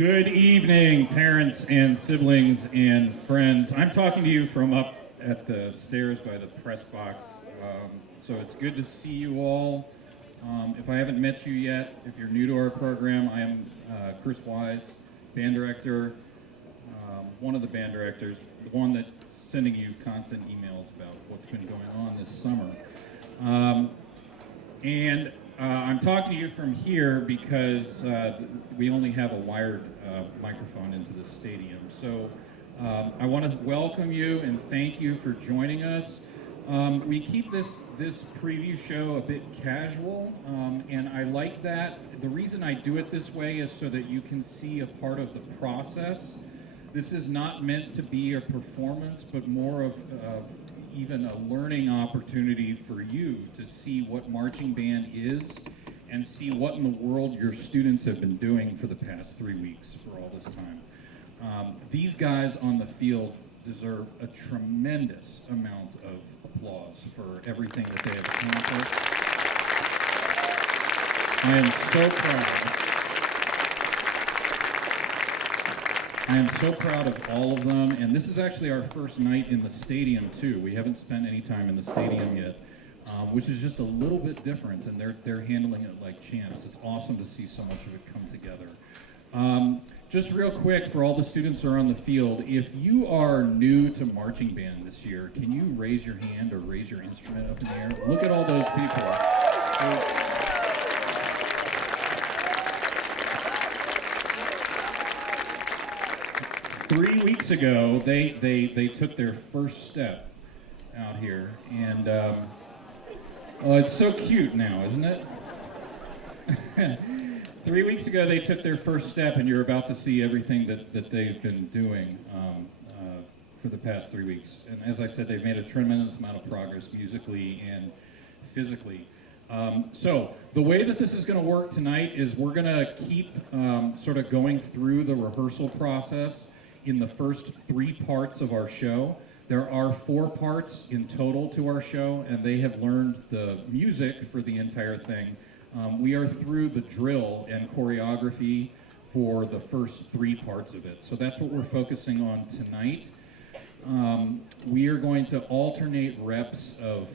Good evening, parents and siblings and friends. I'm talking to you from up at the stairs by the press box. So it's good to see you all. If I haven't met you yet, if you're new to our program, I am Chris Wise, band director, one of the band directors, the one that's sending you constant emails about what's been going on this summer. I'm talking to you from here because we only have a wired microphone into the stadium. So I want to welcome you and thank you for joining us. We keep this preview show a bit casual, and I like that. The reason I do it this way is so that you can see a part of the process. This is not meant to be a performance, but more of even a learning opportunity for you to see what marching band is and see what in the world your students have been doing for the past 3 weeks for all this time. These guys on the field deserve a tremendous amount of applause for everything that they have accomplished. I am so proud of all of them, and this is actually our first night in the stadium too. We haven't spent any time in the stadium yet, which is just a little bit different, and they're handling it like champs. It's awesome to see so much of it come together. Just real quick, for all the students that are on the field, if you are new to marching band this year, can you raise your hand or raise your instrument up in the air? Look at all those people. 3 weeks ago, they took their first step out here, and it's so cute now, isn't it? 3 weeks ago, they took their first step, and you're about to see everything that they've been doing for the past 3 weeks. And as I said, they've made a tremendous amount of progress musically and physically. So the way that this is going to work tonight is we're going to keep sort of going through the rehearsal process in the first 3 parts of our show. There are 4 parts in total to our show, and they have learned the music for the entire thing. We are through the drill and choreography for the first 3 parts of it. So that's what we're focusing on tonight. We are going to alternate reps of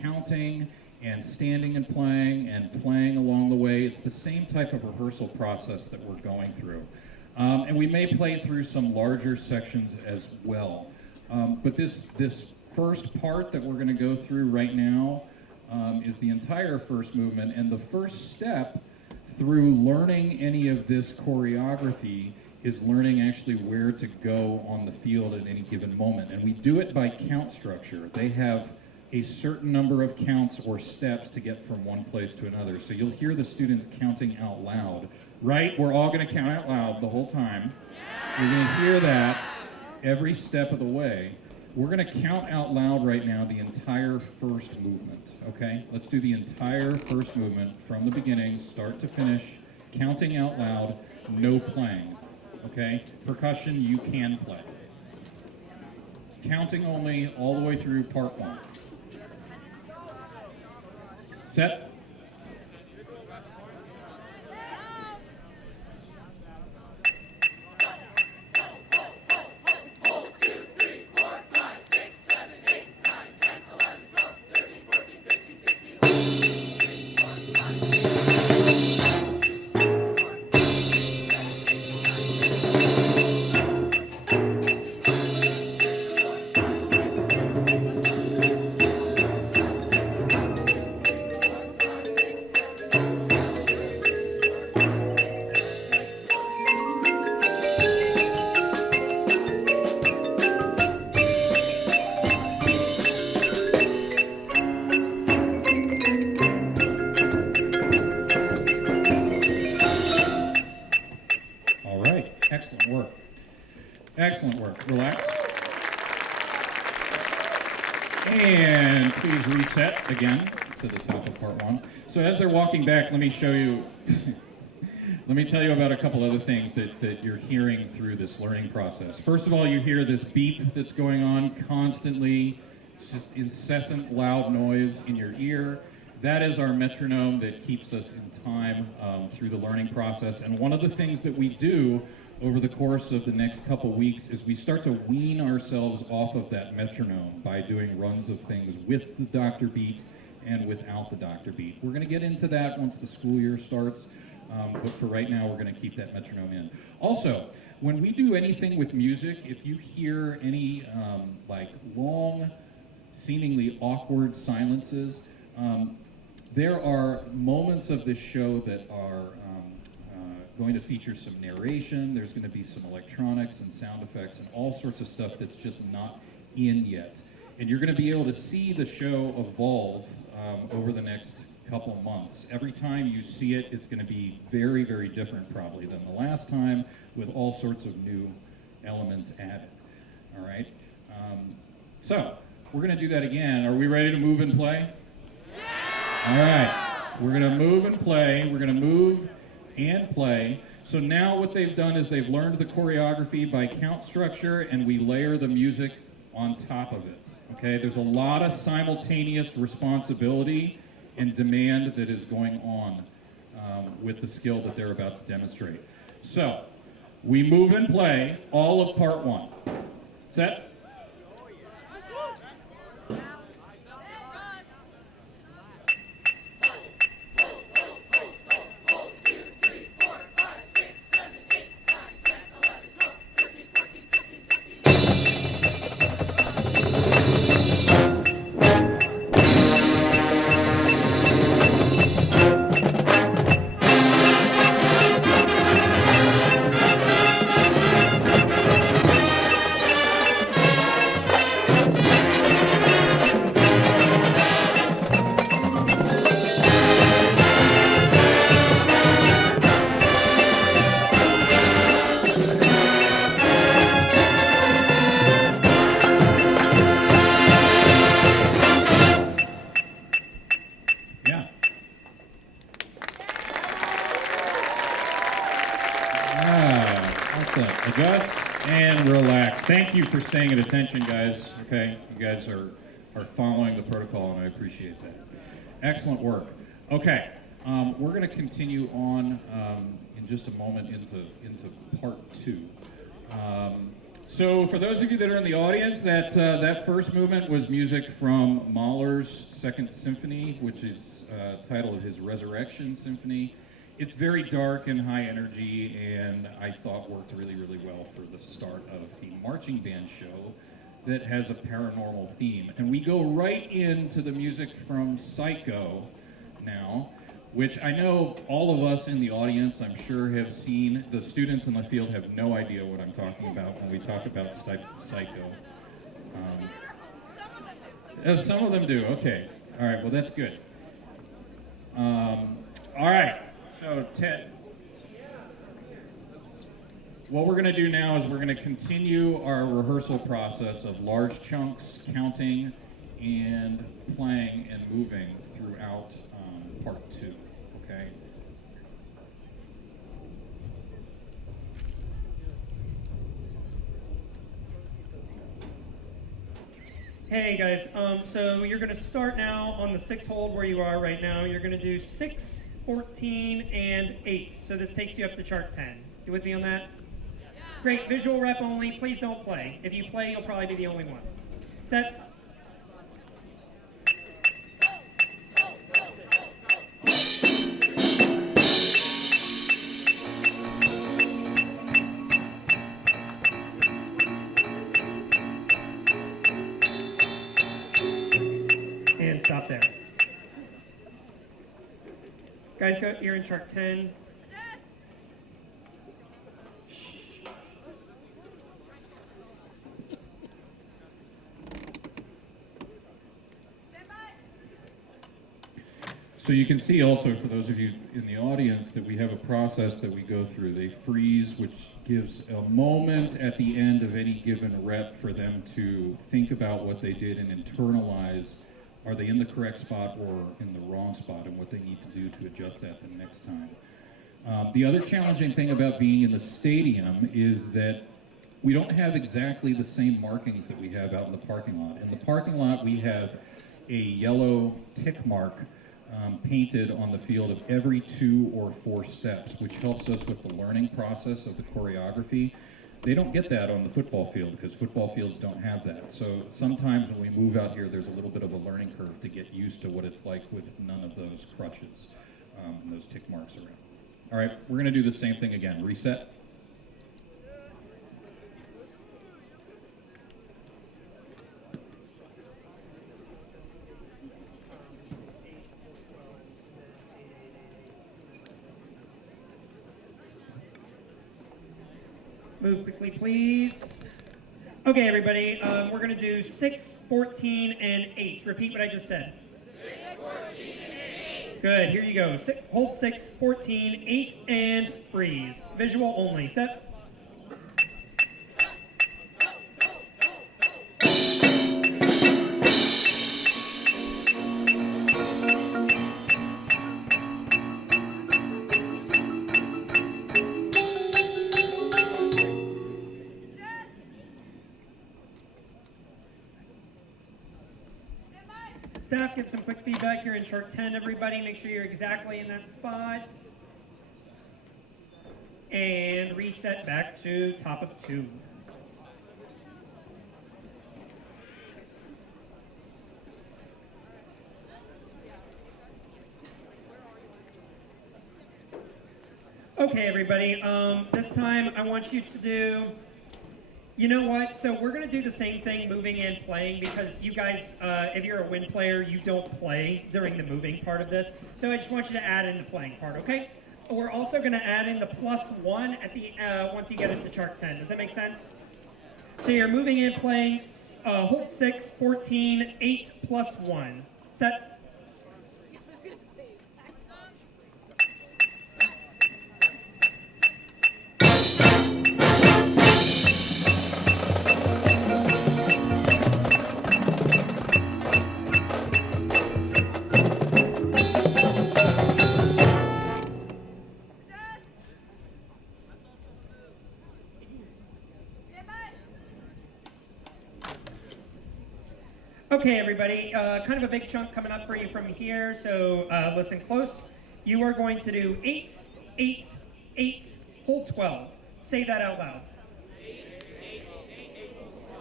counting and standing and playing along the way. It's the same type of rehearsal process that we're going through. And we may play through some larger sections as well. But this first part that we're going to go through right now is the entire first movement, and the first step through learning any of this choreography is learning actually where to go on the field at any given moment. And we do it by count structure. They have a certain number of counts or steps to get from one place to another. So you'll hear the students counting out loud. Right? We're all going to count out loud the whole time. You're going to hear that every step of the way. We're going to count out loud right now the entire first movement, okay? Let's do the entire first movement from the beginning, start to finish, counting out loud, no playing, okay? Percussion, you can play. Counting only all the way through part 1. Set. Excellent work. Relax. And please reset again to the top of part 1. So as they're walking back, let me show you, let me tell you about a couple other things that you're hearing through this learning process. First of all, you hear this beep that's going on constantly, just incessant loud noise in your ear. that is our metronome that keeps us in time through the learning process. And one of the things that we do over the course of the next couple weeks is we start to wean ourselves off of that metronome by doing runs of things with the doctor beat and without the doctor beat. We're going to get into that once the school year starts, but for right now, we're going to keep that metronome in. Also, when we do anything with music, if you hear any like long, seemingly awkward silences, there are moments of this show that are going to feature some narration. There's going to be some electronics and sound effects and all sorts of stuff that's just not in yet. And you're going to be able to see the show evolve over the next couple months. Every time you see it, it's going to be very, very different probably than the last time, with all sorts of new elements added. All right? So we're going to do that again. Are we ready to move and play? All right, we're going to move and play. We're going to move and play. So now what they've done is they've learned the choreography by count structure, and we layer the music on top of it. Okay, there's a lot of simultaneous responsibility and demand that is going on with the skill that they're about to demonstrate. So we move and play all of part one. Set. Adjust and relax. Thank you for staying at attention, guys. Okay, you guys are following the protocol, and I appreciate that. Excellent work. Okay, we're going to continue on in just a moment into part two. So for those of you that are in the audience, that first movement was music from Mahler's Second Symphony, which is titled his Resurrection Symphony. It's very dark and high energy, and I thought worked really, really well for the start of the marching band show that has a paranormal theme. And we go right into the music from Psycho now, which I know all of us in the audience, I'm sure, have seen. The students in the field have no idea what I'm talking about when we talk about Psycho. Some of them do, okay. All right, well, that's good. All right. So, Ted, what we're going to do now is we're going to continue our rehearsal process of large chunks, counting, and playing and moving throughout part two, okay? Hey guys, so you're going to start now on the 6 hold where you are right now. You're going to do 6, 14, and 8. So this takes you up to chart 10. You with me on that? Yeah. Great. Visual rep only. Please don't play. If you play, you'll probably be the only one. Set. And stop there. Guys, you're in chart 10. So you can see also, for those of you in the audience, that we have a process that we go through. They freeze, which gives a moment at the end of any given rep for them to think about what they did and internalize, are they in the correct spot or in the wrong spot, and what they need to do to adjust that the next time. The other challenging thing about being in the stadium is that we don't have exactly the same markings that we have out in the parking lot. In the parking lot, we have a yellow tick mark painted on the field of every 2 or 4 steps, which helps us with the learning process of the choreography. They don't get that on the football field because football fields don't have that. So sometimes when we move out here, there's a little bit of a learning curve to get used to what it's like with none of those crutches and those tick marks around. All right, we're going to do the same thing again. Reset. Move quickly, please. Okay, everybody, we're going to do 6, 14, and 8. Repeat what I just said. 6, 14, and 8. Good, here you go. Hold 6, 14, 8, and freeze. Visual only. Set. Staff, give some quick feedback here in chart 10, everybody. Make sure you're exactly in that spot. And reset back to top of 2. Okay, everybody, this time I want you to do, you know what, so we're going to do the same thing moving and playing because you guys, if you're a wind player, you don't play during the moving part of this. So I just want you to add in the playing part, okay? We're also going to add in the +1 at the once you get into chart 10. Does that make sense? So you're moving and playing, hold 6, 14, 8 +1. Set. Okay, everybody, kind of a big chunk coming up for you from here, so listen close. You are going to do 8, 8, 8, hold 12. Say that out loud.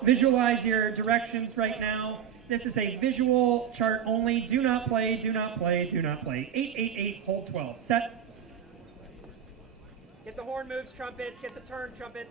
Visualize your directions right now. This is a visual chart only. Do not play, do not play, do not play. 8, 8, 8, hold 12. Set. Get the horn moves, trumpets. Get the turn, trumpets.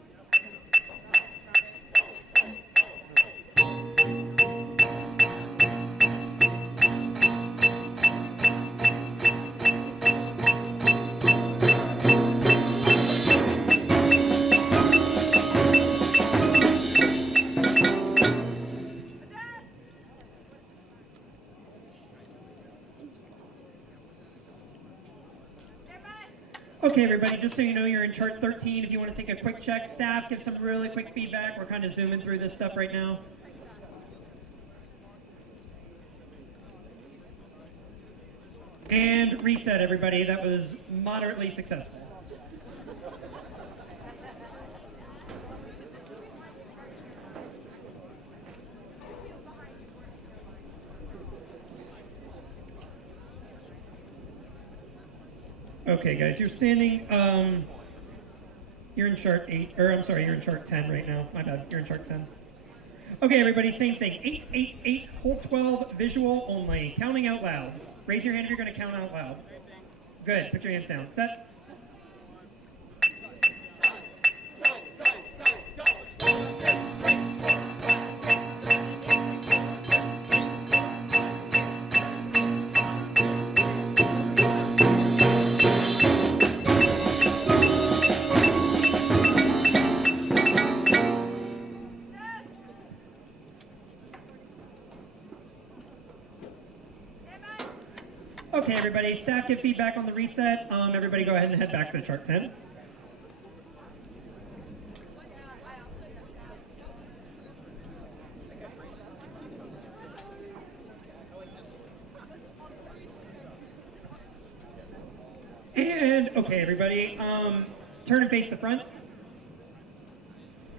Okay, everybody, just so you know, you're in chart 13. If you want to take a quick check, staff, give some really quick feedback. We're kind of zooming through this stuff right now. And reset, everybody. That was moderately successful. Okay, guys, you're standing, you're in chart 8, or I'm sorry, you're in chart 10 right now. My bad, you're in chart 10. Okay, everybody, same thing. 8, 8, 8, hold 12, visual only. Counting out loud. Raise your hand if you're going to count out loud. Good, put your hands down. Set. Okay, everybody, staff give feedback on the reset. Everybody go ahead and head back to chart 10. And, okay, everybody, turn and face the front.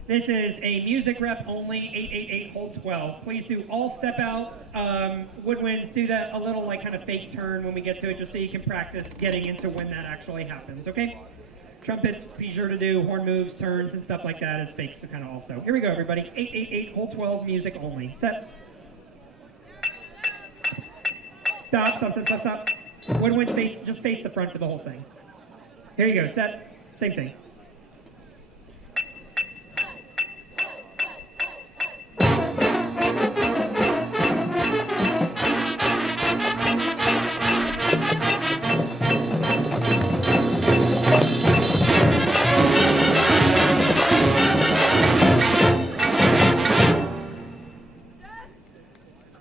This is a music rep only, 888 hold 12. Please do all step outs. Woodwinds, do that a little like kind of fake turn when we get to it, just so you can practice getting into when that actually happens, okay? Trumpets, be sure to do horn moves, turns, and stuff like that as fakes kind of also. Here we go, everybody. 888 hold 12, music only. Set. Stop, stop, stop, stop, stop. Woodwind, just face the front for the whole thing. Here you go, set. Same thing.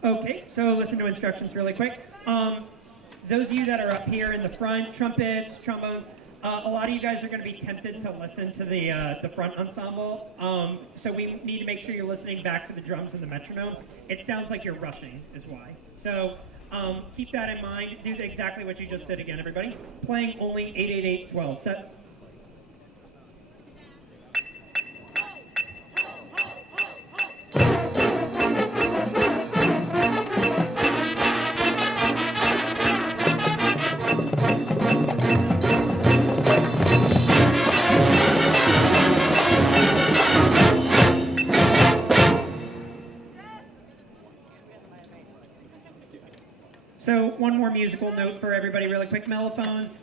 Okay, so listen to instructions really quick. Those of you that are up here in the front, trumpets, trombones, a lot of you guys are going to be tempted to listen to the front ensemble. So we need to make sure you're listening back to the drums and the metronome. It sounds like you're rushing, is why. So keep that in mind. Do exactly what you just did again, everybody. Playing only 888-12. Set. So one more musical note for everybody really quick. Mellophones,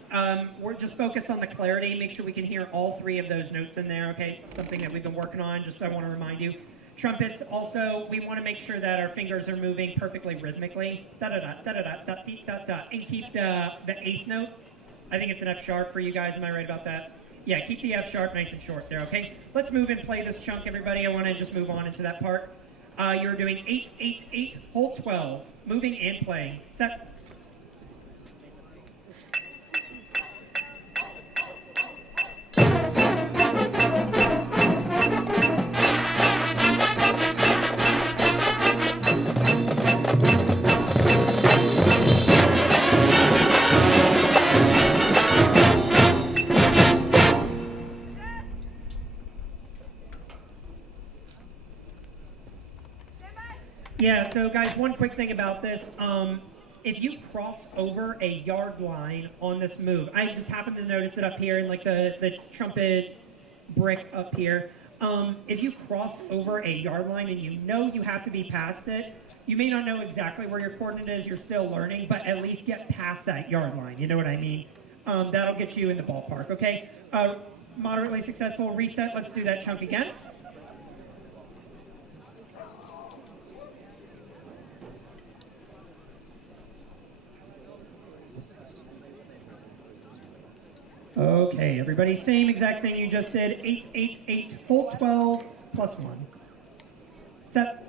we're just focused on the clarity. Make sure we can hear all three of those notes in there, okay? Something that we've been working on, just I want to remind you. Trumpets, also, we want to make sure that our fingers are moving perfectly rhythmically. Da-da-da, da-da-da, da-dee-da-da, and keep the eighth note. I think it's an F sharp for you guys, am I right about that? Yeah, keep the F sharp nice and short there, okay? Let's move and play this chunk, everybody. I want to just move on into that part. You're doing 888, hold 12, moving and playing. Set. Yeah, so guys, one quick thing about this. If you cross over a yard line on this move, I just happened to notice it up here in like the trumpet brick up here. If you cross over a yard line and you know you have to be past it, you may not know exactly where your coordinate is, you're still learning, but at least get past that yard line, you know what I mean? That'll get you in the ballpark, okay? Moderately successful reset, let's do that chunk again. Okay, everybody, same exact thing you just did. 888, hold 12, plus 1. Set.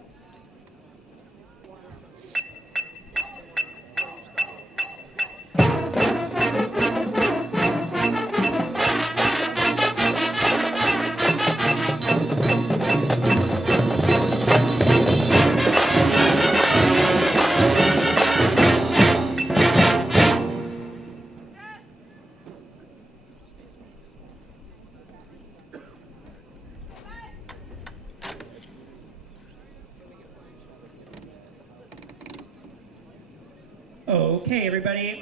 Okay, everybody,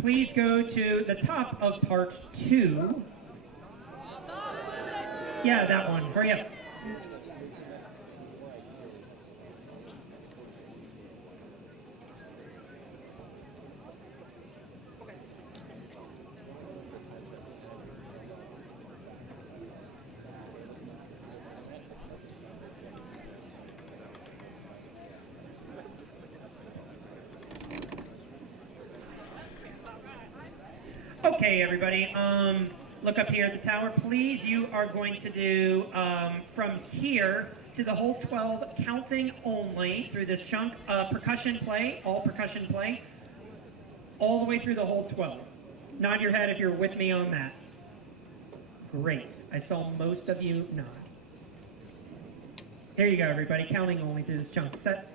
please go to the top of part 2. Yeah, that one. Hurry up. Okay, everybody, look up here at the tower, please. You are going to do from here to the whole 12, counting only through this chunk. Percussion play, all the way through the whole 12. Nod your head if you're with me on that. Great. I saw most of you nod. There you go, everybody, counting only through this chunk. Set.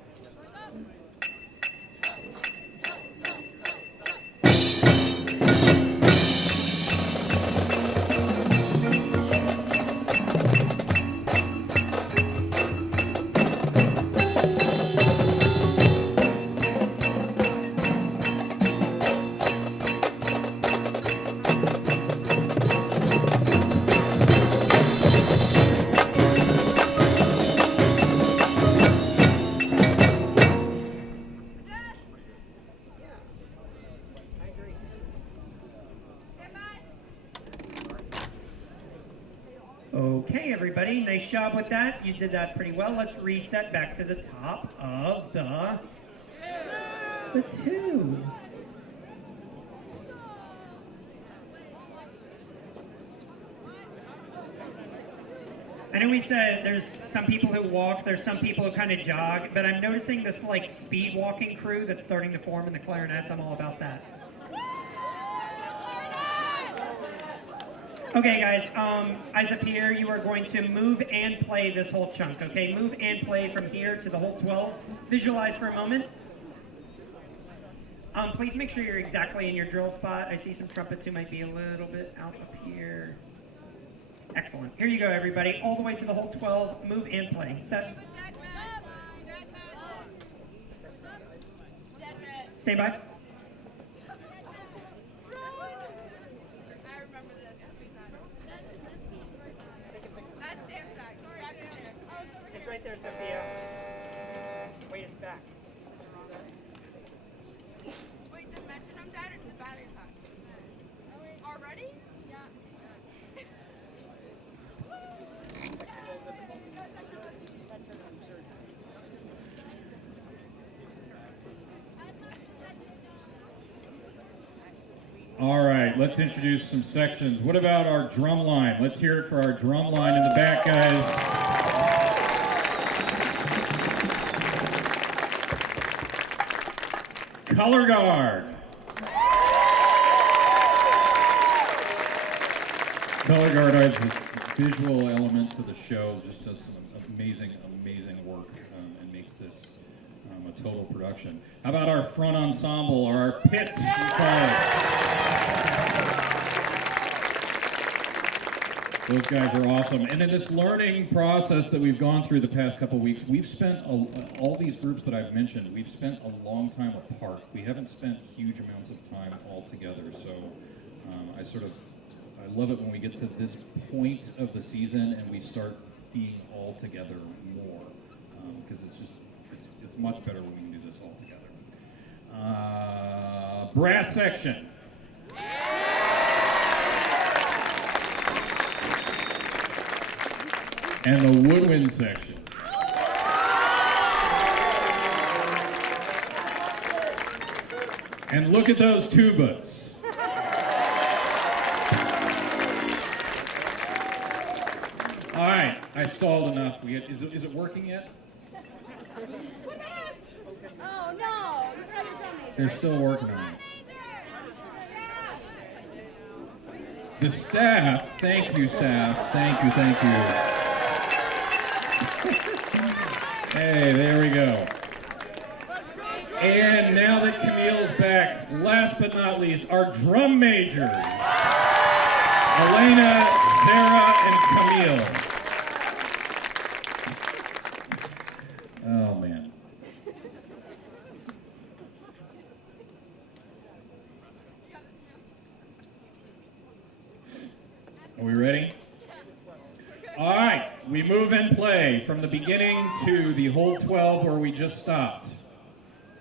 Okay, everybody, nice job with that. You did that pretty well. Let's reset back to the top of the two. I know we said there's some people who walk, there's some people who kind of jog, but I'm noticing this like speed walking crew that's starting to form in the clarinets. I'm all about that. Okay, guys, eyes up here, you are going to move and play this whole chunk, okay? Move and play from here to the whole 12. Visualize for a moment. Please make sure you're exactly in your drill spot. I see some trumpets who might be a little bit out up here. Excellent. Here you go, everybody. All the way to the whole 12. Move and play. Set. Stay by. It's right there, Sophia. Wait, it's back. Wait, the metronome died or the battery pack? Already? Yeah. All right, let's introduce some sections. What about our drum line? Let's hear it for our drum line in the back, guys. Color guard. Color guard adds this visual element to the show, just does some amazing, amazing work and makes this a total production. How about our front ensemble, or our pit, we call it. Those guys are awesome. And in this learning process that we've gone through the past couple weeks, we've spent, all these groups that I've mentioned, we've spent a long time apart. We haven't spent huge amounts of time all together. So I love it when we get to this point of the season and we start being all together more. Because it's much better when we can do this all together. Brass section. And the woodwind section. And look at those tubas. All right, I stalled enough. Is it working yet? Oh no! You forgot your drum major. They're still working on it. The staff, thank you, staff. Thank you, thank you. Hey, there we go. And now that Camille's back, last but not least, our drum majors, Elena, Zara, and Camille. Oh, man. Are we ready? All right, we move and play from the beginning to the whole 12 where we just stopped.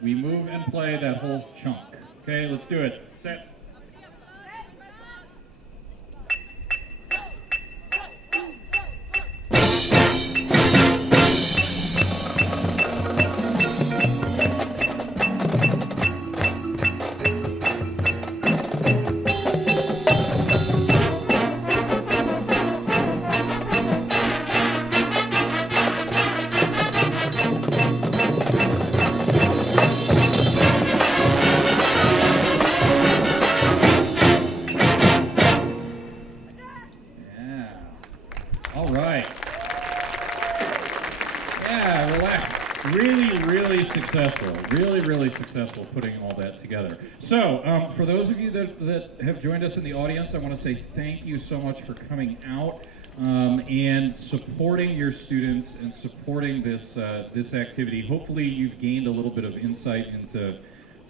We move and play that whole chunk. Okay, let's do it. Set. Really successful putting all that together. So, for those of you that have joined us in the audience, I want to say thank you so much for coming out and supporting your students and supporting this activity. Hopefully, you've gained a little bit of insight into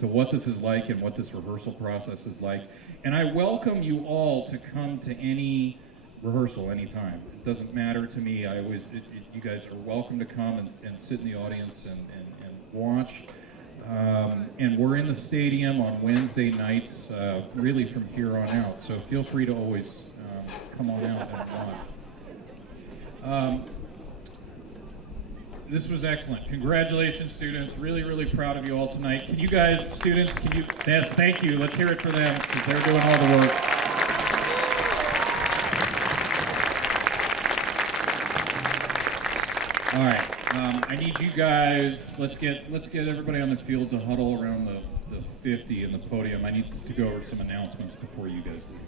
what this is like and what this rehearsal process is like. And I welcome you all to come to any rehearsal anytime. It doesn't matter to me. You guys are welcome to come and sit in the audience and watch. And we're in the stadium on Wednesday nights, really from here on out. So feel free to always come on out and watch. This was excellent. Congratulations, students. Really, really proud of you all tonight. Can you guys, students, yes, thank you. Let's hear it for them because they're doing all the work. All right. I need you guys, let's get everybody on the field to huddle around the 50 and the podium. I need to go over some announcements before you guys do.